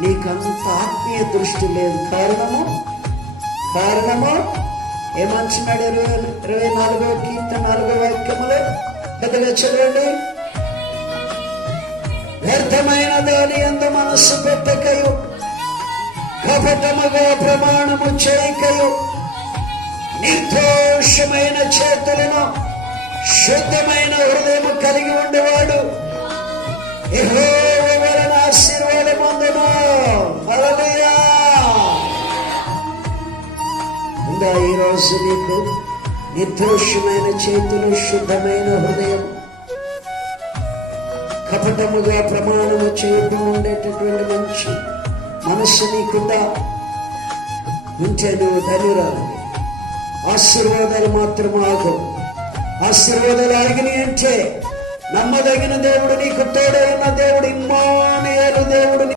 నీకంత ఆత్మీయ దృష్టి లేదు. కారణము ఏమంటున్నాడు? 24వ కీర్తన 4వ వాక్యములో పెద్దగా చదవండి. వ్యర్థమైన దాని యందు మనస్సు పెట్టకయు, కపటముగా ప్రమాణము చేయకయు, నిర్దోషమైన చేతులను శుద్ధమైన హృదయము కలిగి ఉండేవాడు యెహోవా వలన ఆశీర్వాదం పొందును. హల్లెలూయా. ఉందా ఈరోజు నీకు నిర్దోషమైన చేతులు, శుద్ధమైన హృదయం, కపటముగా ప్రమాణము చేయడం ఉండేటటువంటి మంచి మనస్సు నీకుందా? ఉంటే నువ్వు ధన్యురాలు. ఆశీర్వాదాలు మాత్రం ఆగవు. ఆశీర్వాదాలు ఆగిని అంటే నమ్మదగిన దేవుడు, నీకు తోడైన దేవుడు, ఇమ్మానుయేలు దేవుడు.